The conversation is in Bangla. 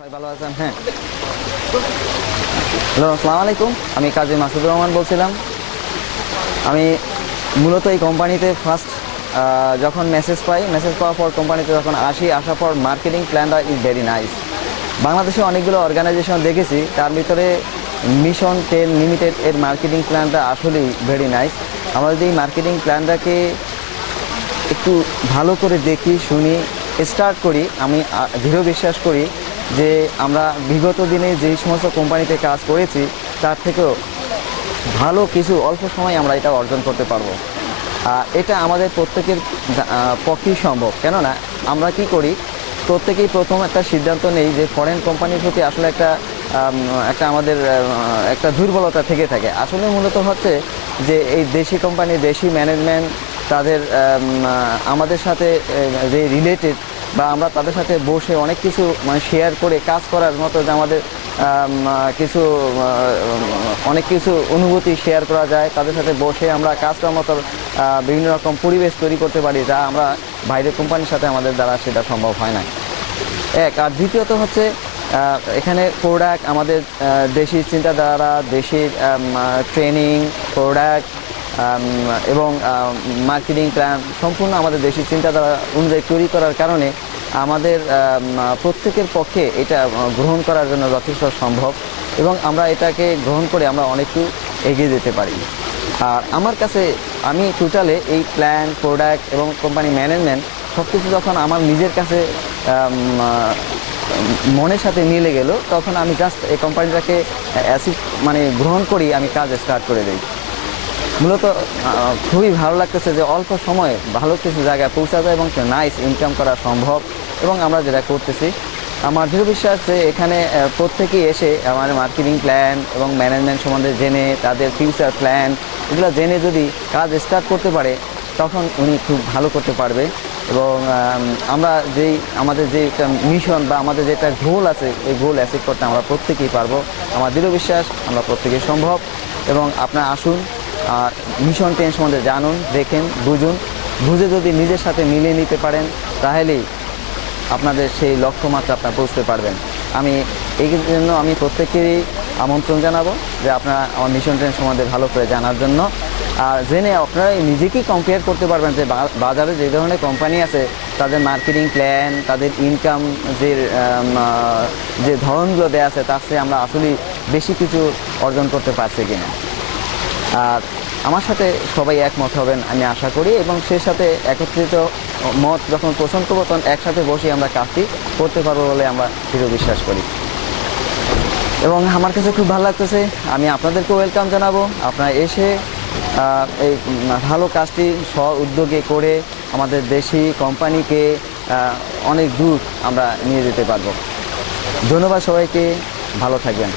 ভাই ভালো আছেন? হ্যাঁ, হ্যালো, আসসালামু আলাইকুম। আমি কাজী মাসুদুর রহমান বলছিলাম। আমি মূলত এই কোম্পানিতে ফার্স্ট যখন মেসেজ পাওয়ার পর কোম্পানিতে যখন আসার পর মার্কেটিং প্ল্যানটা ইজ ভেরি নাইস। বাংলাদেশে অনেকগুলো অর্গানাইজেশন দেখেছি, তার ভিতরে মিশন 10 লিমিটেড এর মার্কেটিং প্ল্যানটা আসলেই ভেরি নাইস। আমরা যদি এই মার্কেটিং প্ল্যানটাকে একটু ভালো করে দেখি, শুনি, স্টার্ট করি, আমি দৃঢ় বিশ্বাস করি যে আমরা বিগত দিনে যেই সমস্ত কোম্পানিতে কাজ করেছি তার থেকেও ভালো কিছু অল্প সময় আমরা এটা অর্জন করতে পারবো। এটা আমাদের প্রত্যেকের পক্ষেই সম্ভব। কেননা আমরা কি করি, প্রত্যেকেই প্রথম একটা সিদ্ধান্ত নেই যে ফরেন কোম্পানির প্রতি আসলে একটা আমাদের একটা দুর্বলতা থেকে থাকে। আসলে মূলত হচ্ছে যে এই দেশি কোম্পানি, দেশি ম্যানেজমেন্ট তাদের আমাদের সাথে যে রিলেটেড, বা আমরা তাদের সাথে বসে অনেক কিছু মানে শেয়ার করে কাজ করার মতো, যে আমাদের কিছু অনেক কিছু অনুভূতি শেয়ার করা যায়, তাদের সাথে বসে আমরা কাজ করার মতো বিভিন্ন রকম পরিবেশ তৈরি করতে পারি, যা আমরা বাইরের কোম্পানির সাথে আমাদের দ্বারা সেটা সম্ভব হয় না। আর দ্বিতীয়ত হচ্ছে এখানে প্রোডাক্ট আমাদের দেশি চিন্তাধারা, দেশির ট্রেনিং, প্রোডাক্ট এবং মার্কেটিং প্ল্যান সম্পূর্ণ আমাদের দেশি চিন্তাধারা অনুযায়ী তৈরি করার কারণে আমাদের প্রত্যেকের পক্ষে এটা গ্রহণ করার জন্য যথেষ্ট সম্ভব, এবং আমরা এটাকে গ্রহণ করে আমরা অনেকটু এগিয়ে যেতে পারি। আর আমার কাছে আমি টোটালে এই প্ল্যান, প্রোডাক্ট এবং কোম্পানি ম্যানেজমেন্ট সব কিছু যখন আমার নিজের কাছে মনের সাথে মিলে গেল, তখন আমি জাস্ট এই কোম্পানিটাকে মানে গ্রহণ করি, আমি কাজ স্টার্ট করে দিই। মূলত খুবই ভালো লাগতেছে যে অল্প সময়ে ভালো কিছু জায়গায় পৌঁছা যায় এবং নাইস ইনকাম করা সম্ভব, এবং আমরা যেটা করতেছি। আমার দৃঢ় বিশ্বাস যে এখানে প্রত্যেকেই এসে আমার মার্কেটিং প্ল্যান এবং ম্যানেজমেন্ট সম্বন্ধে জেনে, তাদের ফিউচার প্ল্যান এগুলো জেনে যদি কাজ স্টার্ট করতে পারে, তখন উনি খুব ভালো করতে পারবে। এবং আমরা আমাদের যে একটা মিশন বা আমাদের যে একটা গোল আছে, এই গোল অ্যাচিভ করতে আমরা প্রত্যেকেই পারবো। আমার দৃঢ় বিশ্বাস আমরা প্রত্যেকেই সম্ভব। এবং আপনারা আসুন, মিশন 10 সম্বন্ধে জানুন, দেখেন, বুঝে যদি নিজের সাথে মিলিয়ে নিতে পারেন, তাহলেই আপনাদের সেই লক্ষ্যমাত্রা আপনারা বুঝতে পারবেন। আমি এই জন্য আমি প্রত্যেকেরই আমন্ত্রণ জানাবো যে আপনারা আমার মিশন 10 সম্বন্ধে ভালো করে জানার জন্য, আর জেনে আপনারা নিজেকেই কম্পেয়ার করতে পারবেন যে বাজারে যে ধরনের কোম্পানি আছে তাদের মার্কেটিং প্ল্যান, তাদের ইনকাম যে ধরনগুলো দেওয়া আছে, তার চেয়ে আমরা আসলেই বেশি কিছু অর্জন করতে পারছি কিনা। আর আমার সাথে সবাই একমত হবেন আমি আশা করি, এবং সেই সাথে একত্রিত মত যখন পোষণ করবো, তখন একসাথে বসে আমরা কাজটি করতে পারবো বলে আমরা দৃঢ় বিশ্বাস করি। এবং আমার কাছে খুব ভালো লাগতেছে, আমি আপনাদেরকে ওয়েলকাম জানাবো। আপনারা এসে এই ভালো কাজটি স্ব উদ্যোগে করে আমাদের দেশি কোম্পানিকে অনেক দূর আমরা নিয়ে যেতে পারবো। ধন্যবাদ সবাইকে, ভালো থাকবেন।